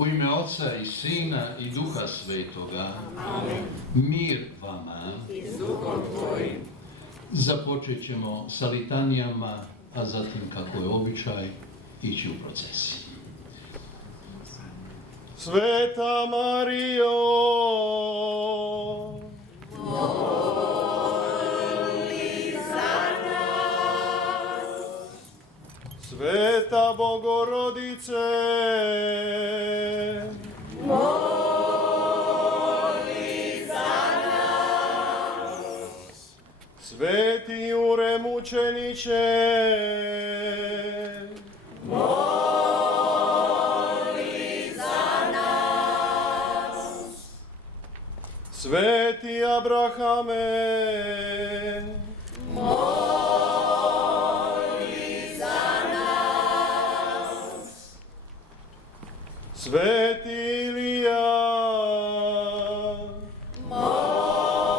U ime Oca i Sina i Duha Svetoga. Amen. Mir vama. I s duhom tvojim. Započet ćemo sa litanijama, a zatim, kako je običaj, ići u procesiji. Sveta Marijo, Moli za nas. Sveta Bogorodice, Moli za nas. Sveti Jure mučeniče, Moli za nas. Sveti Abrahame, Moli za nas. Sveti Ilija,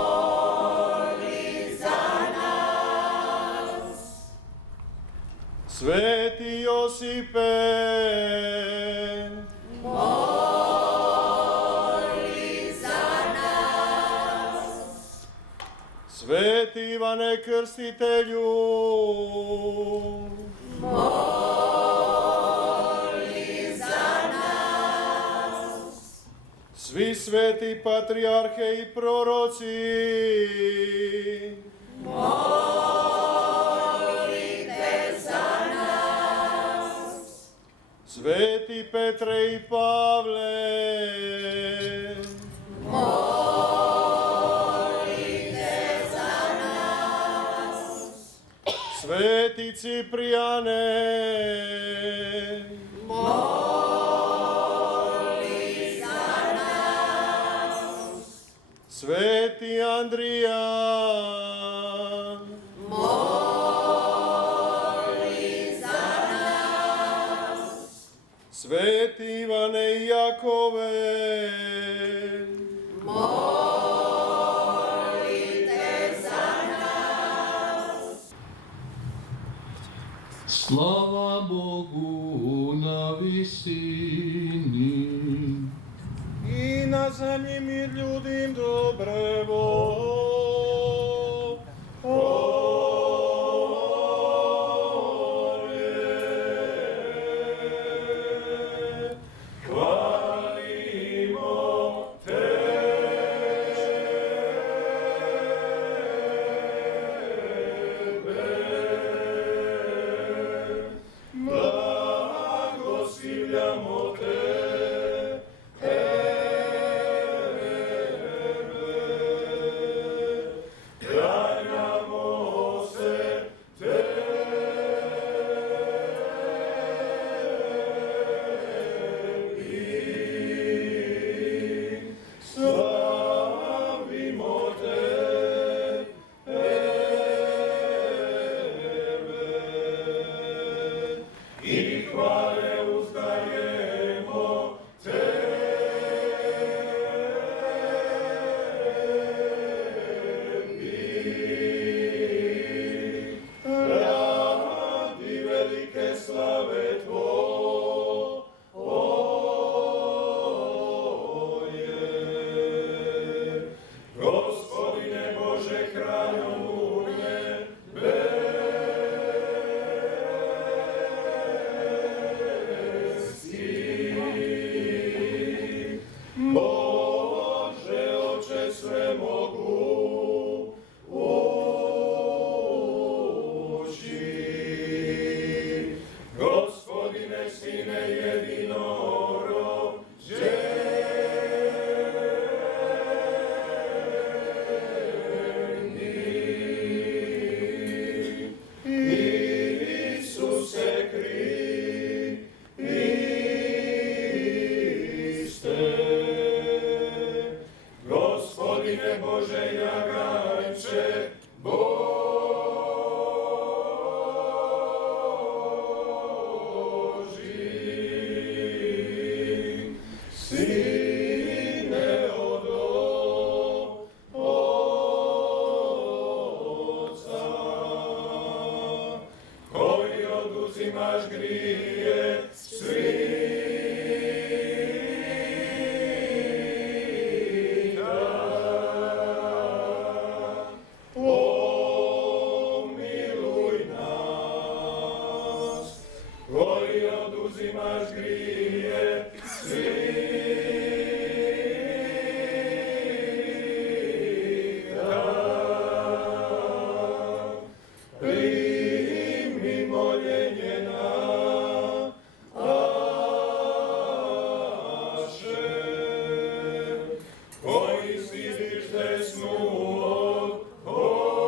Moli za nas. Sveti Josipe, Moli za nas. Sveti Ivane Krstitelju, Moli za nas. svi sveti patrijarhe i proroci, Molite za nas. sveti Petre i Pavle, Molite za nas. sveti Ciprijane, Moli za nas. sveti Andrija, Moli za nas. sveti Ivane i Jakove, Molite za nas. Slava Bogu na visini. i na zemlji mir ljudim dobrevo. Hvalimo Tebe, blagoslavljamo Te, klanjamo se Tebi, slavimo Tebe i hvale uzdajemo Tebi. Radi velike slave Tvoje, Gospodine Bože, kralju nebeskih. Bože, Oče svemogući, Gospodine Sine jedinorođeni, Isuse Kriste, Gospodine Bože jaganče Boži, Sine od Oca, koji oduzimaš grije svih primi moljenje naše, koji sidiš desnu od Otca.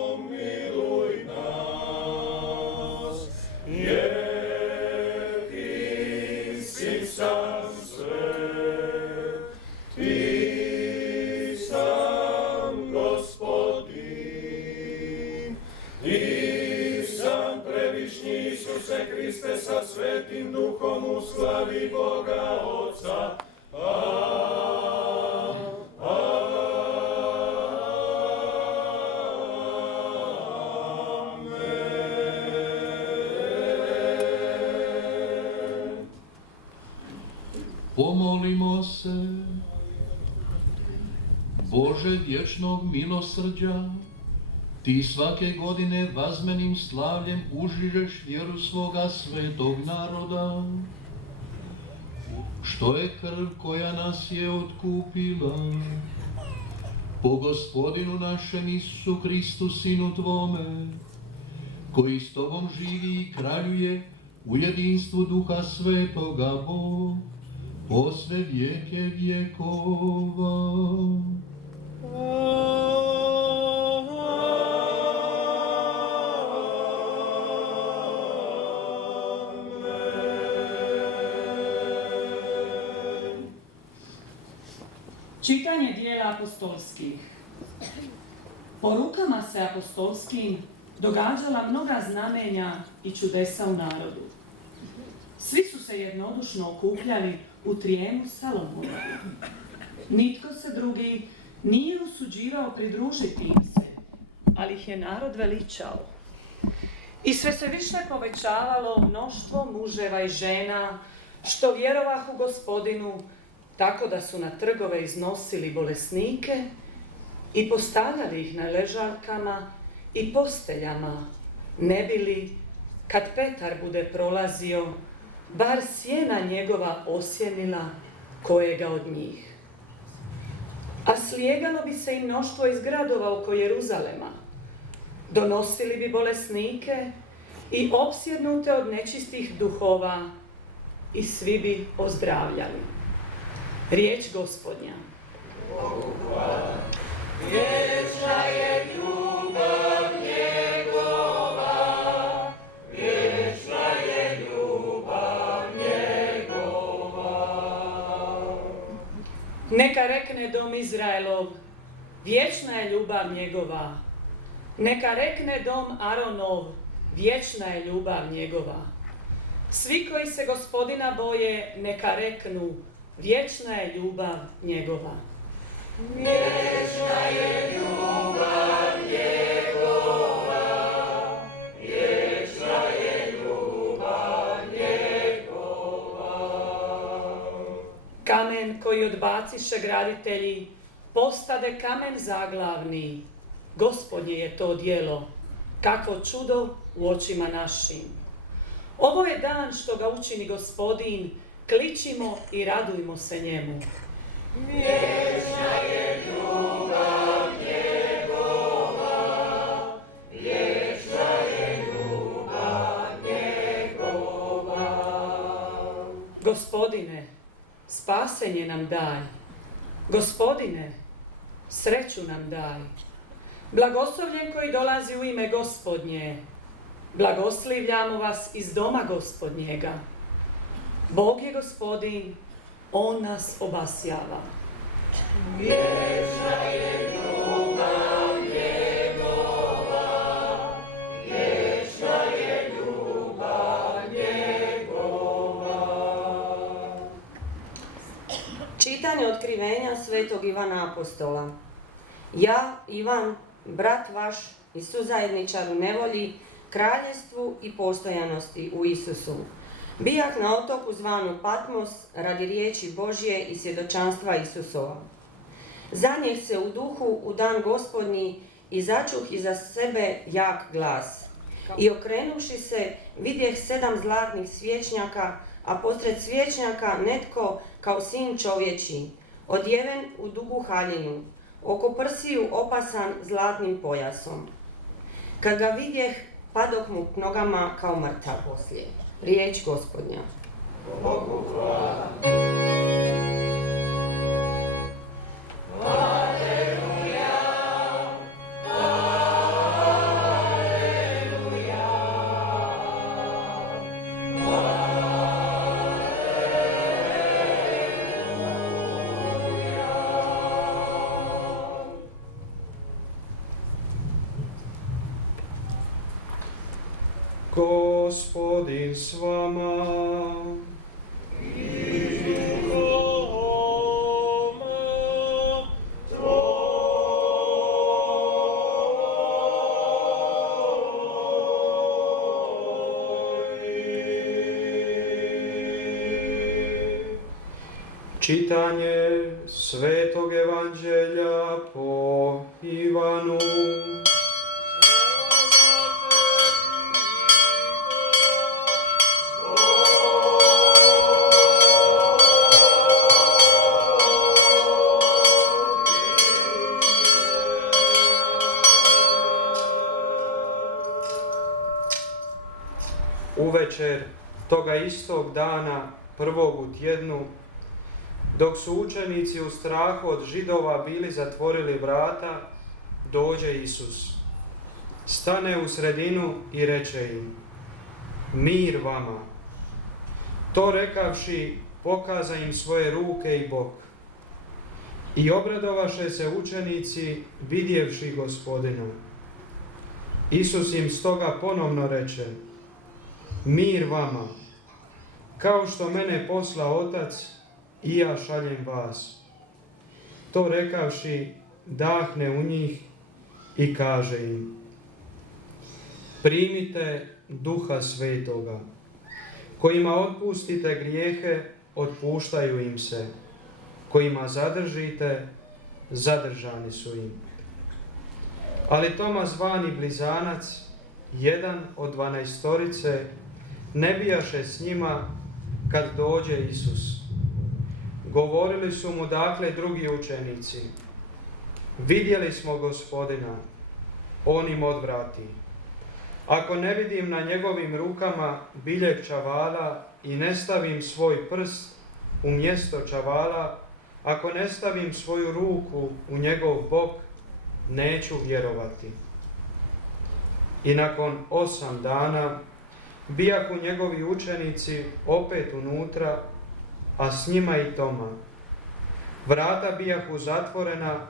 Pomiluj nas, jer ti si sam sve, ti sam Gospodin, ti sam previšnji Isuse Kriste sa Svetim Duhom u slavi Boga Otca. Pomolimo se. Bože vječnog milosrđa, ti svake godine vazmenim slavljem užižeš vjeru svoga svetog naroda, što je krv koja nas je otkupila. Po Gospodinu našem Isusu Kristu, Sinu Tvome, koji s Tobom živi i kraljuje u jedinstvu Duha Svetoga Bog, po sve vijeke vjekova. Čitanje dijela apostolskih. Po rukama se apostolskim događala mnoga znamenja i čudesa u narodu. Svi su se jednodušno okupljali u Trijemu Salomonovu. Nitko se drugi nije usuđivao pridružiti im se, ali ih je narod veličao. I sve se više povećavalo mnoštvo muževa i žena, što vjerovahu Gospodinu, tako da su na trgove iznosili bolesnike i postavljali ih na ležaljkama i posteljama, ne bi li, kad Petar bude prolazio, bar sjena njegova osjenila kojega od njih. A slijegalo bi se i mnoštvo iz gradova oko Jeruzalema. Donosili bi bolesnike i opsjednute od nečistih duhova i svi bi ozdravljali. Riječ Gospodnja. Vječna je ljubav njegova, vječna je ljubav njegova. Neka rekne dom Izraelov, vječna je ljubav njegova. Neka rekne dom Aronov, vječna je ljubav njegova. Svi koji se Gospodina boje, neka reknu, vječna je ljubav njegova. Vječna je ljubav njegova, vječna je ljubav njegova. Kamen koji odbaciše graditelji, postade kamen zaglavni. Gospodnje je to djelo, kakvo čudo u očima našim. Ovo je dan što ga učini Gospodin, kličimo i radujmo se njemu. Vječna je ljubav njegova, vječna je ljubav njegova. Gospodine, spasenje nam daj. Gospodine, sreću nam daj. Blagoslovljen koji dolazi u ime Gospodnje. Blagoslivljamo vas iz doma Gospodnjega. Bog je Gospodin, On nas obasjava. Vječna je ljubav njegova, vječna je ljubav njegova. Čitanje otkrivenja svetog Ivana Apostola. Ja, Ivan, brat vaš i suzajedničar u nevolji, kraljestvu i postojanosti u Isusu. Bijah na otoku zvanu Patmos radi riječi Božje i svjedočanstva Isusova. Zanijeh se u duhu u dan Gospodnji i začuh iza sebe jak glas. I okrenuši se, vidjeh 7 zlatnih svječnjaka, a posred svječnjaka netko kao sin čovječji, odjeven u dugu haljinu, oko prsiju opasan zlatnim pojasom. Kad ga vidjeh, padok mu k nogama kao mrtav poslije. Riječ Gospodnja. Bogu hvala. Gospodin s vama. Čitanje Svetog Evanđelja po Ivanu. Uvečer toga istog dana, prvog u tjednu, dok su učenici u strahu od Židova bili zatvorili vrata, dođe Isus. Stane u sredinu i reče im: mir vama. To rekavši, pokaza im svoje ruke i bok. I obradovaše se učenici vidjevši Gospodina. Isus im stoga ponovno reče: mir vama. Kao što mene posla Otac, i ja šaljem vas. To rekavši, dahne u njih i kaže im: primite Duha Svetoga. Kojima otpustite grijehe, otpuštaju im se. Kojima zadržite, zadržani su im. Ali Toma, zvani Blizanac, jedan od 12, ne bijaše s njima kad dođe Isus. Govorili su mu dakle drugi učenici: vidjeli smo Gospodina. On im odvrati: ako ne vidim na njegovim rukama biljeg čavala i ne stavim svoj prst u mjesto čavala, ako ne stavim svoju ruku u njegov bok, neću vjerovati. I nakon 8 dana bijahu njegovi učenici opet unutra, a s njima i Toma. Vrata bijahu zatvorena,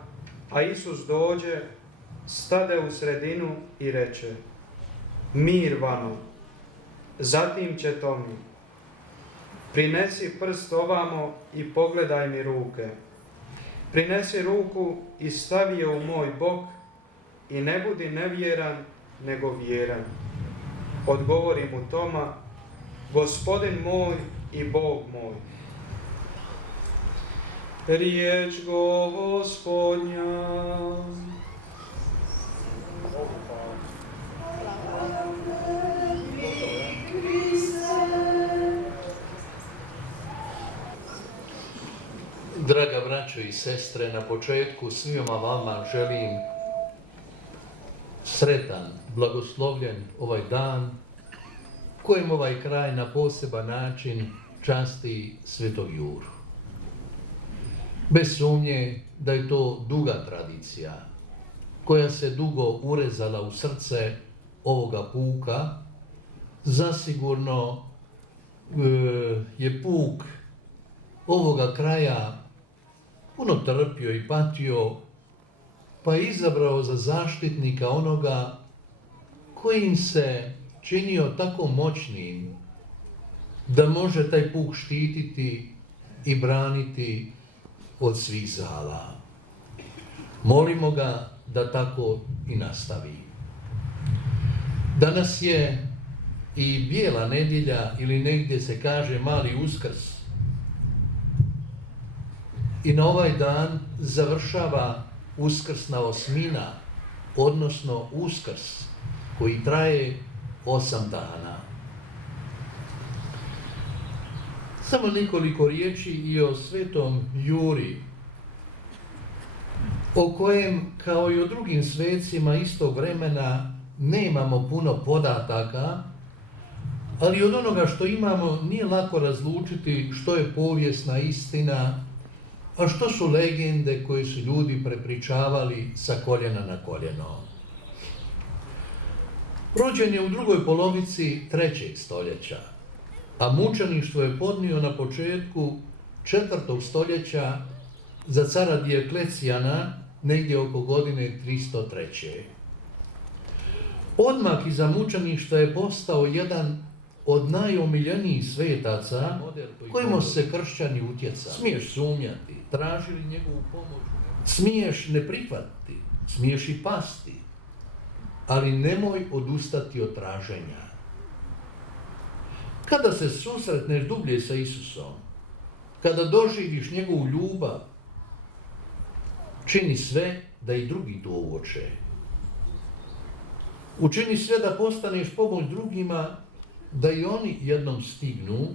a Isus dođe, stade u sredinu i reče: mir vama. Zatim će Tomi: prinesi prst ovamo i pogledaj mi ruke. Prinesi ruku i stavi je u moj bok i ne budi nevjeran, nego vjeran. Odgovori mu Toma: Gospodin moj i Bog moj. Riječ Gospodnja. Draga braćo i sestre, na početku svima vama želim sretan, blagoslovljen ovaj dan kojim ovaj kraj na poseban način časti Svetog Juru. Bez sumnje da je to duga tradicija koja se dugo urezala u srce ovoga puka. Zasigurno je puk ovoga kraja puno trpio i patio, pa je izabrao za zaštitnika onoga koji im se činio tako moćnim da može taj puk štititi i braniti od svih zala. Molimo ga da tako i nastavi. Danas je i bijela nedjelja, ili negdje se kaže mali Uskrs. I na ovaj dan završava uskrsna osmina, odnosno Uskrs, koji traje 8 dana. Samo nekoliko riječi i o svetom Juri, o kojem, kao i o drugim svecima istog vremena, nemamo puno podataka, ali od onoga što imamo nije lako razlučiti što je povijesna istina, a što su legende koje su ljudi prepričavali sa koljena na koljeno. Rođen je u drugoj polovici 3. stoljeća, a mučeništvo je podnio na početku 4. stoljeća za cara Dioklecijana negdje oko godine 303. Odmah iza mučeništva je postao jedan od najomiljenijih svetaca kojima se kršćani utjecali. Smiješ sumnjati, tražili njegovu pomoć, smiješ ne prihvatiti, smiješ i pasti, ali nemoj odustati od traženja. Kada se susretneš dublje sa Isusom, kada doživiš njegovu ljubav, čini sve da i drugi to uoče. Učini sve da postaneš pomoć drugima, da i oni jednom stignu,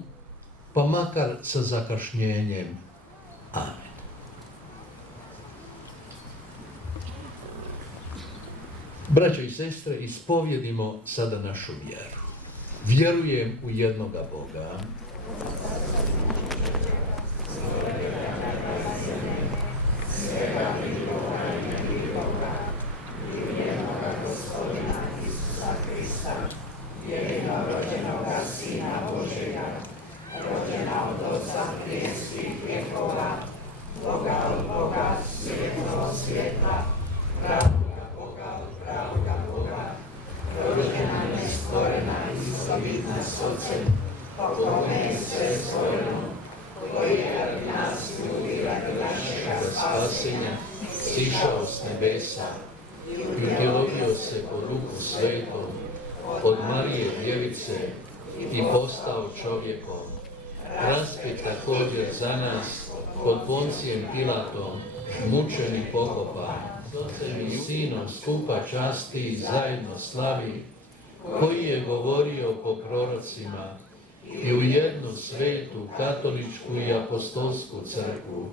pa makar sa zakašnjenjem. Amen. Braćo i sestre, ispovjedimo sada našu vjeru. Vjerujem u jednoga Boga, spasenja, sišao s nebesa i utjelovio se po Duhu Svetom od Marije Djevice i postao čovjekom. Raspet također za nas pod Poncijem Pilatom, mučen i pokopan, s Otcem i Sinom skupa časti i zajedno slavi, koji je govorio po prorocima i u jednu svetu, katoličku i apostolsku crkvu,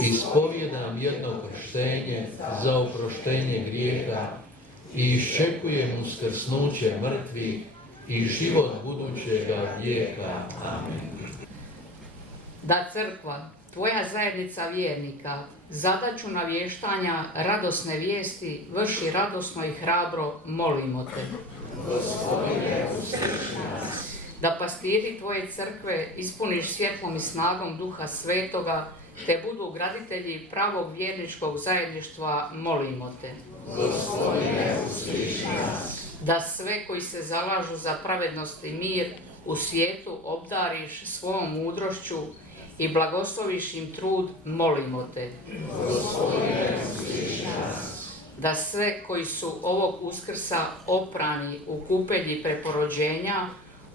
ispovjedam jedno krštenje za oproštenje grijeha i iščekujem uskrsnuće mrtvih i život budućega vijeka. Amen. Da crkva, tvoja zajednica vjernika, zadaću navještanja radosne vijesti vrši radosno i hrabro, molimo te. Gospodine, usliši nas. Da pastiri tvoje crkve ispuniš svjetlom i snagom Duha Svetoga, te budu graditelji pravog vjerničkog zajedništva, molimo te. Gospodine, usliši nas. Da sve koji se zalažu za pravednost i mir u svijetu obdariš svojom mudrošću i blagosloviš im trud, molimo te. Gospodine, usliši nas. Da sve koji su ovog Uskrsa oprani u kupelji preporođenja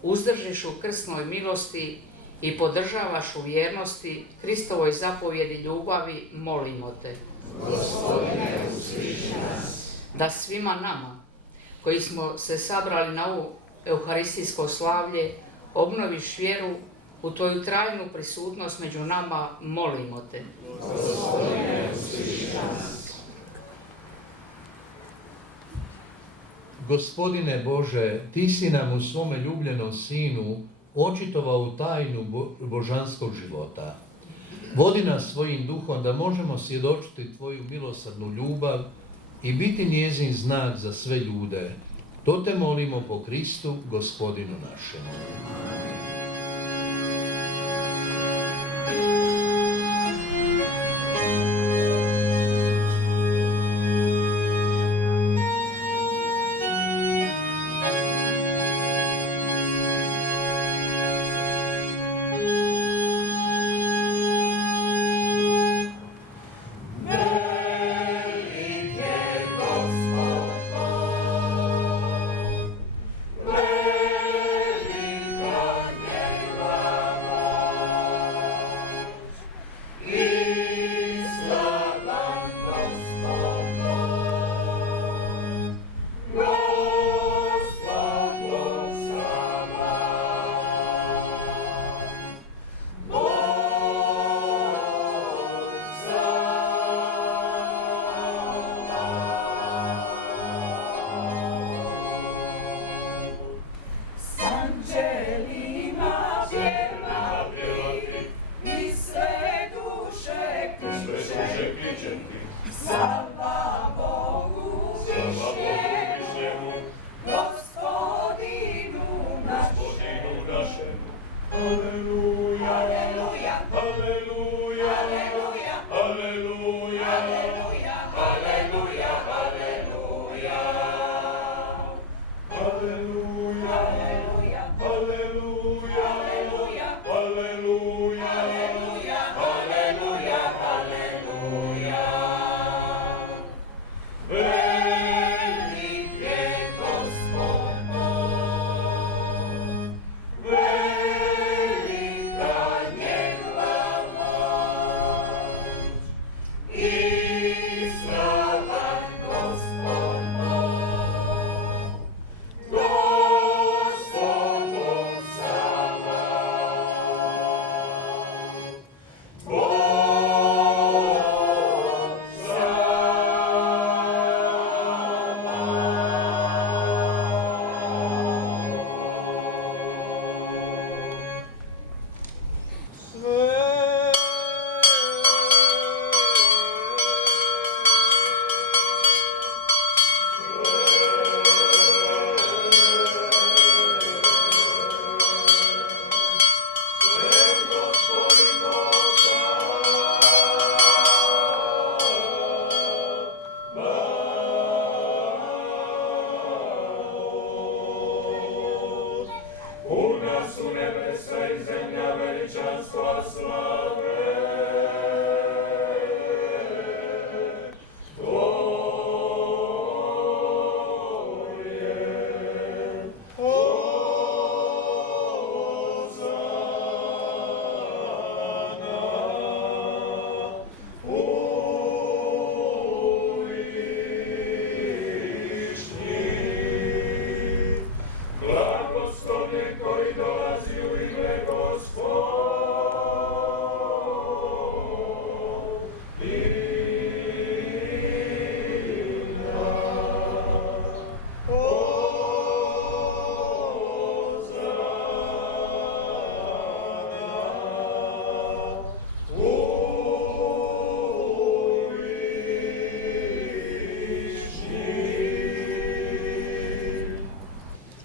uzdržiš u krsnoj milosti i podržavaš u vjernosti Kristovoj zapovjedi ljubavi, molimo te. Gospodine, usliši nas. Da svima nama, koji smo se sabrali na ovo euharistijsko slavlje, obnoviš vjeru u tvoju trajnu prisutnost među nama, molimo te. Gospodine, usliši nas. Gospodine Bože, ti si nam u svome ljubljenom Sinu očitovao tajnu božanskog života. Vodi nas svojim duhom da možemo svjedočiti tvoju milosrdnu ljubav i biti njezin znak za sve ljude. To te molimo po Kristu, Gospodinu našemu. Velika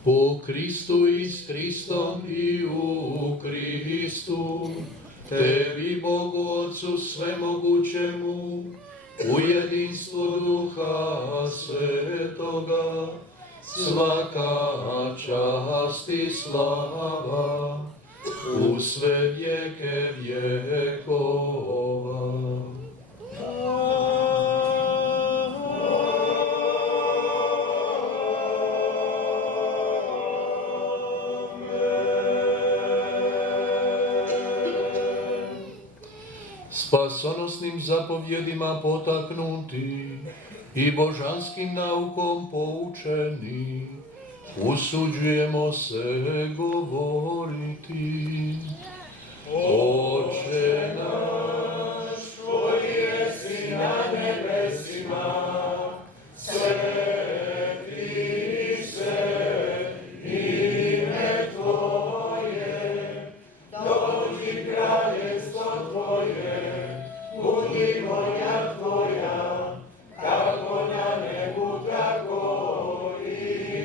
U Kristu i s Kristom i u Kristu, tebi Bogu Otcu svemogućemu, u jedinstvu Duha Svetoga, svaka čast i slava, u sve vijeke vjekova. Spasonosnim zapovjedima potaknuti i božanskim naukom poučeni, usuđujemo se govoriti. Oče naš, koji jesi na nebesima, sveti se ime Tvoje, dođi kraljestvo Tvoje, budi volja Tvoja, kako na nebu, tako i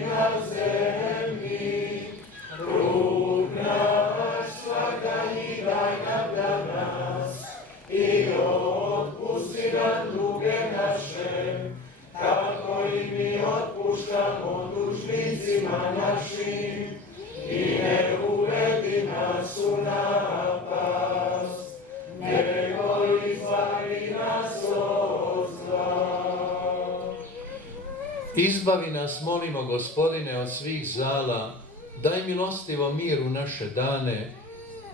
na zemlji. Kruh naš svakdanji daj nam danas i otpusti nam duge naše, kako i mi otpuštamo dužnicima našim, i ne uvedi nas u napast, nego izbavi nas od zla. Izbavi nas, molimo, Gospodine, od svih zala, daj milostivo mir u naše dane,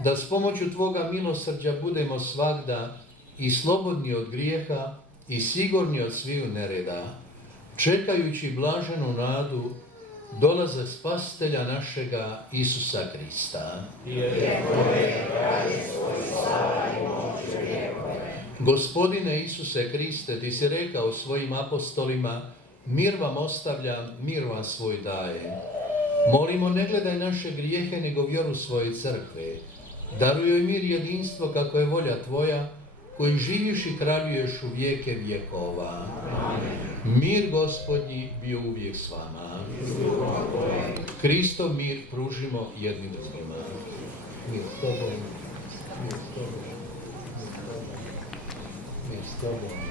da s pomoću Tvoga milosrđa budemo svagda i slobodni od grijeha i sigurni od sviju nereda, čekajući blaženu nadu, dolaze Spasitelja našega Isusa Krista. Gospodine Isuse Kriste, Ti si rekao svojim apostolima, mir vam ostavljam, mir vam svoj dajem. Molimo, ne gledaj naše grijehe, nego vjeru svoje crkve. Daruj joj mir i jedinstvo kako je volja Tvoja, koji živiš i kraljuješ u vijeke vjekova. Mir Gospodnji bio uvijek s vama. Kristov mir pružimo jednim drugima. Mir s tobom. Mir s tobom. Mir s tobom.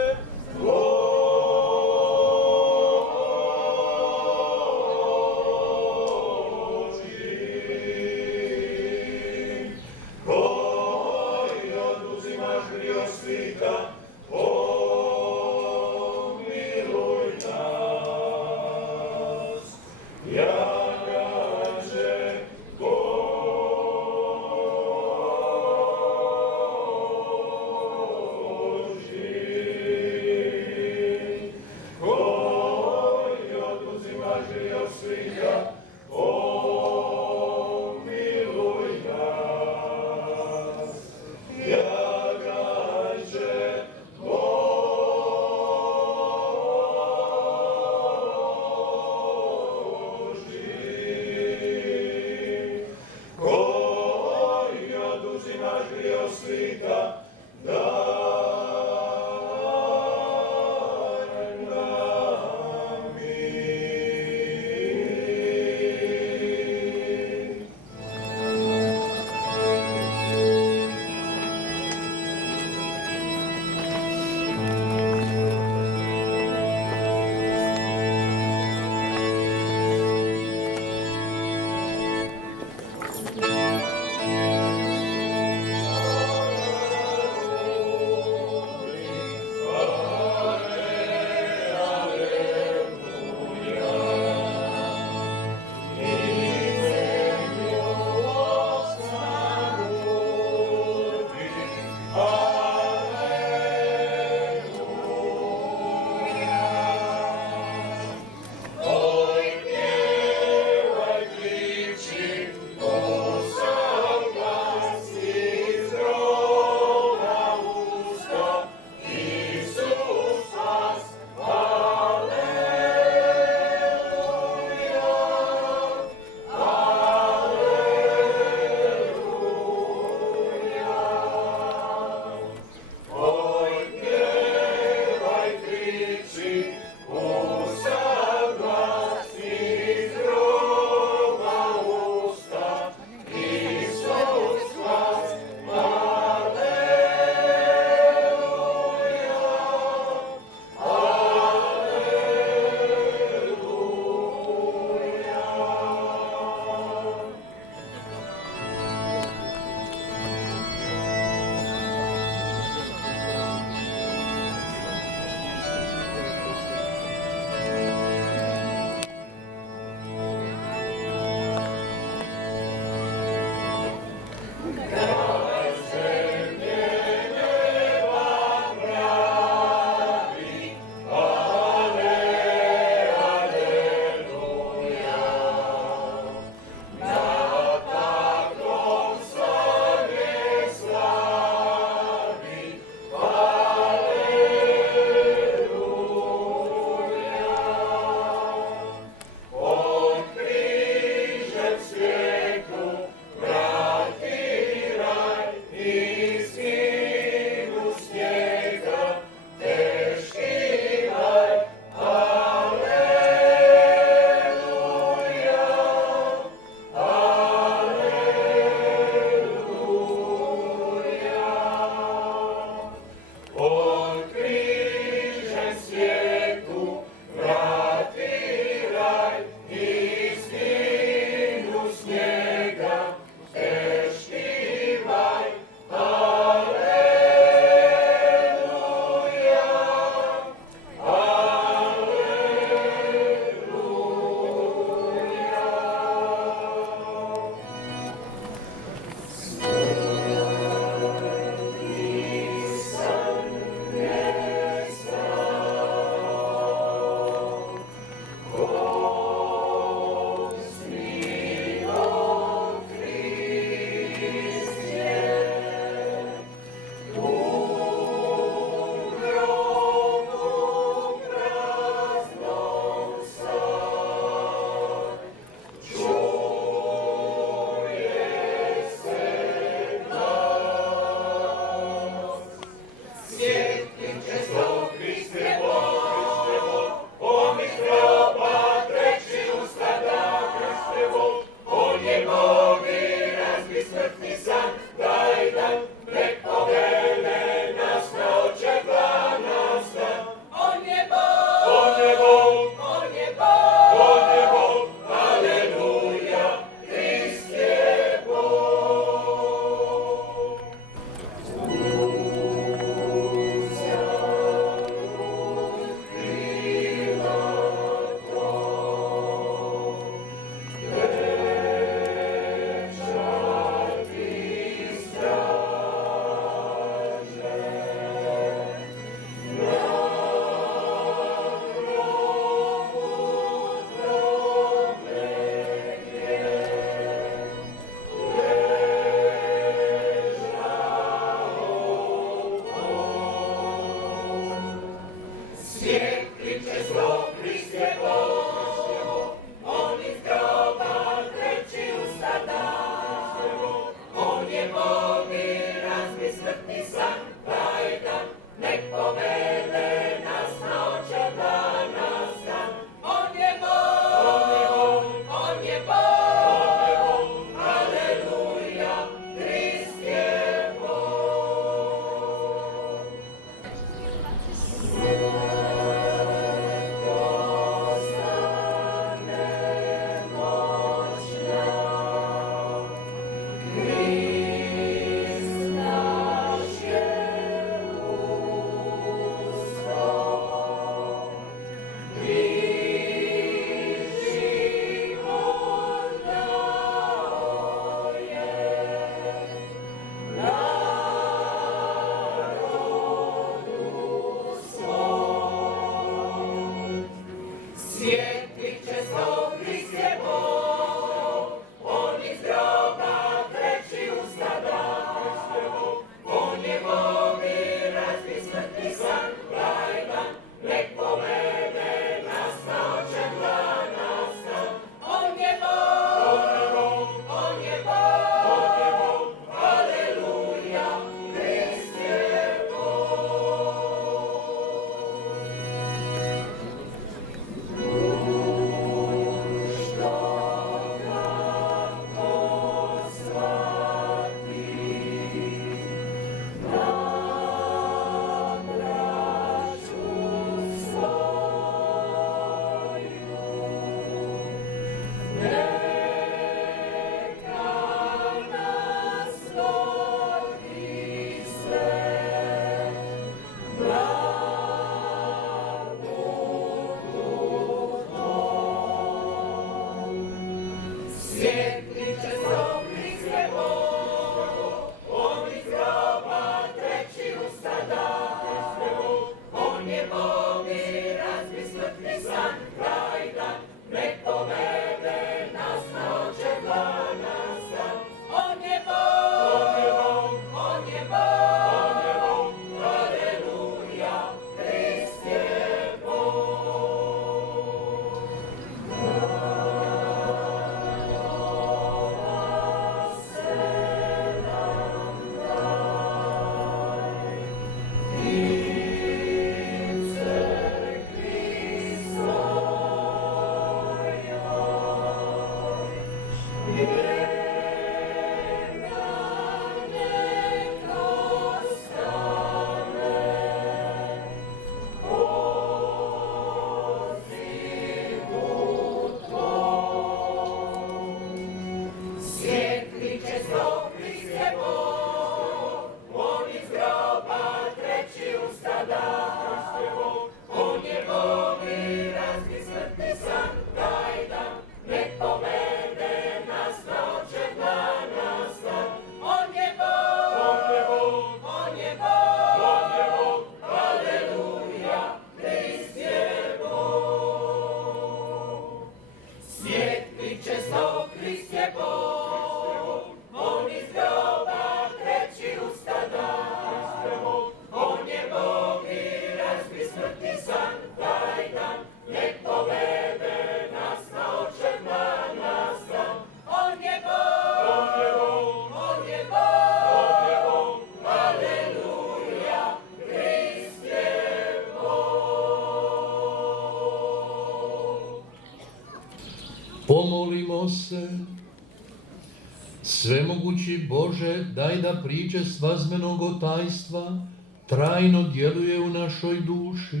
Svemogući Bože, daj da priče svazmenog otajstva trajno djeluje u našoj duši,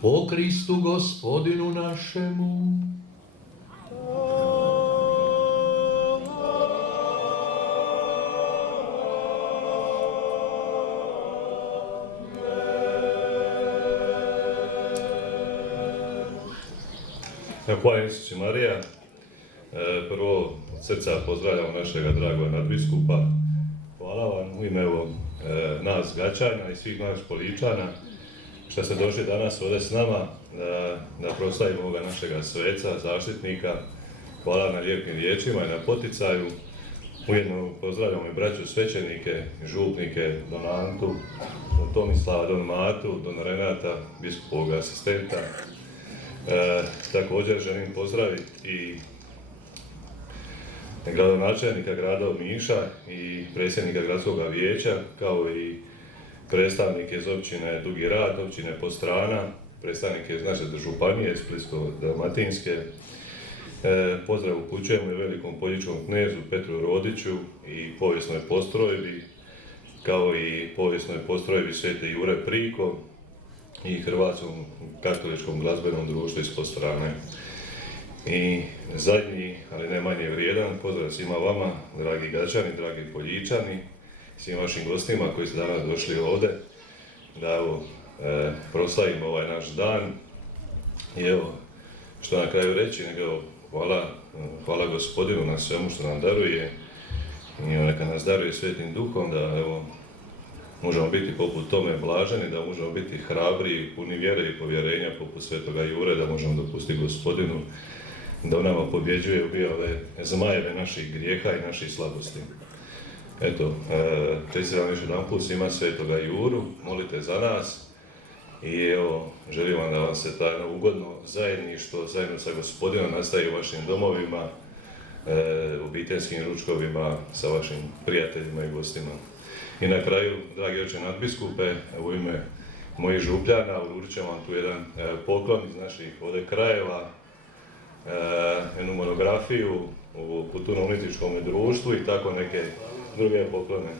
po Kristu Gospodinu našemu. Hvala Isus i Marija. Prvo od srca pozdravljamo našega dragog nadbiskupa. Hvala vam u ime nas Gačana i svih nas Poličana što ste došli danas ovdje s nama da proslavimo ovoga našega sveca, zaštitnika. Hvala na lijepim riječima i na poticaju. Ujedno pozdravljamo i braću svećenike, župnike, don Antu, don Tomislava, don Matu, don Renata, biskupovog asistenta. Također želim pozdraviti i gradonačelnika grada Omiša i predsjednika gradskog vijeća, kao i predstavnike iz općine Dugi Rat, općine Postrana, predstavnike iz naše županije, Splitsko-dalmatinske. Pozdrav upućujemo i velikom poljičkom knezu Petru Rodiću i povijesnoj postrojbi, kao i povijesnoj postrojbi Sveti Jure Priko i Hrvatskom katoličkom glazbenom društvu iz Postrane. I zadnji, ali ne manje vrijedan, pozdrav svima vama, dragi Gačani, dragi Poljičani, svim vašim gostima koji su danas došli ovdje, da proslavimo ovaj naš dan. I evo, što na kraju reći, nego hvala Gospodinu na svemu što nam daruje i neka nas daruje Svetim Duhom, da evo, možemo biti poput tome blaženi, da možemo biti hrabri, puni vjere i povjerenja poput Svetoga Jure, da možemo dopustiti Gospodinu da u nama pobjeđuje, ubija ove zmajeve naših grijeha i naših slabosti. Eto, čestitam još jedan put svima Svetoga Juru, molite za nas i evo, želim vam da vam se tajno ugodno zajedništvo zajedno sa Gospodinom nastaje u vašim domovima, obiteljskim ručkovima, sa vašim prijateljima i gostima. I na kraju, dragi oče nadbiskupe, u ime mojih župljana uručit ćemo vam tu jedan poklon iz naših ovdje krajeva, jednu monografiju u kulturno-umjetničkom društvu i tako neke druge poklone.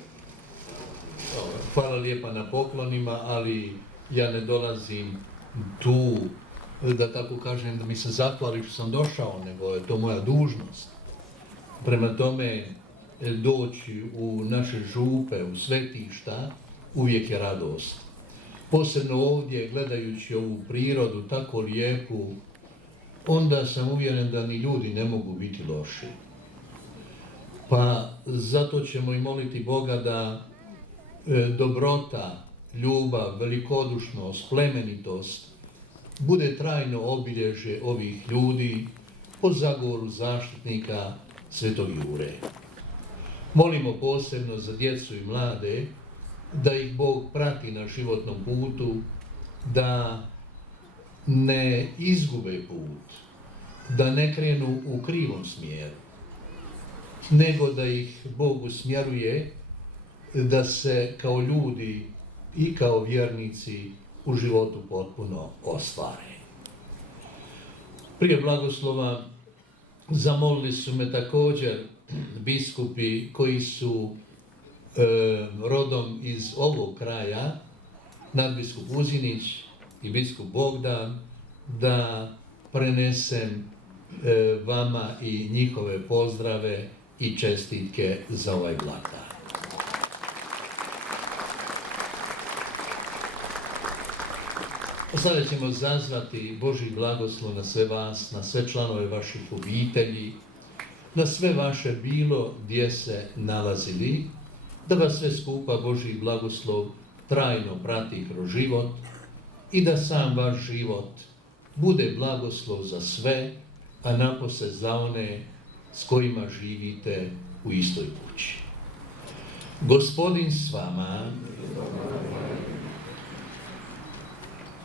Hvala lijepa na poklonima, ali ja ne dolazim tu, da tako kažem, da mi se zahvali što sam došao, nego je to moja dužnost. Prema tome, doći u naše župe, u svetišta, uvijek je radost. Posebno ovdje, gledajući ovu prirodu tako lijepu, onda sam uvjeren da ni ljudi ne mogu biti loši. Pa zato ćemo i moliti Boga da dobrota, ljubav, velikodušnost, plemenitost bude trajno obilježje ovih ljudi po zagovoru zaštitnika Svetog Jure. Molimo posebno za djecu i mlade, da ih Bog prati na životnom putu, da ne izgube put, da ne krenu u krivom smjeru, nego da ih Bog usmjeruje da se kao ljudi i kao vjernici u životu potpuno ostvare. Prije blagoslova zamolili su me također biskupi koji su rodom iz ovog kraja, nadbiskup Uzinić i biskup Bogdan, da prenesem vama i njihove pozdrave i čestitke za ovaj blagdan. Sada ćemo zazvati Božji blagoslov na sve vas, na sve članove vaših obitelji, na sve vaše bilo gdje se nalazili, da vas sve skupa Božji blagoslov trajno prati kroz život i da sam vaš život bude blagoslov za sve, a napose za one s kojima živite u istoj kući. Gospodin s vama.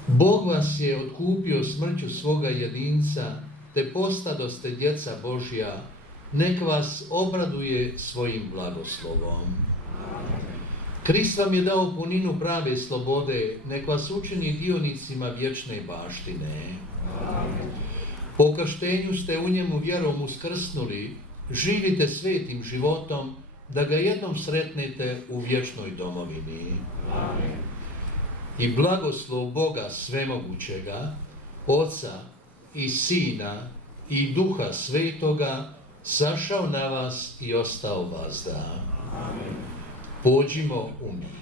Bog vas je otkupio smrću svoga jedinca, te postadoste djeca Božja, nek vas obraduje svojim blagoslovom. Krist vam je dao puninu prave slobode, nek vas učini dionicima vječne baštine. Po krštenju ste u njemu vjerom uskrsnuli, živite svetim životom, da ga jednom sretnete u vječnoj domovini. Amen. I blagoslov Boga Svemogućega, Oca i Sina i Duha Svetoga, sašao na vas i ostao vazda. Amen. Pođimo u miru.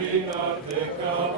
Divina peccato.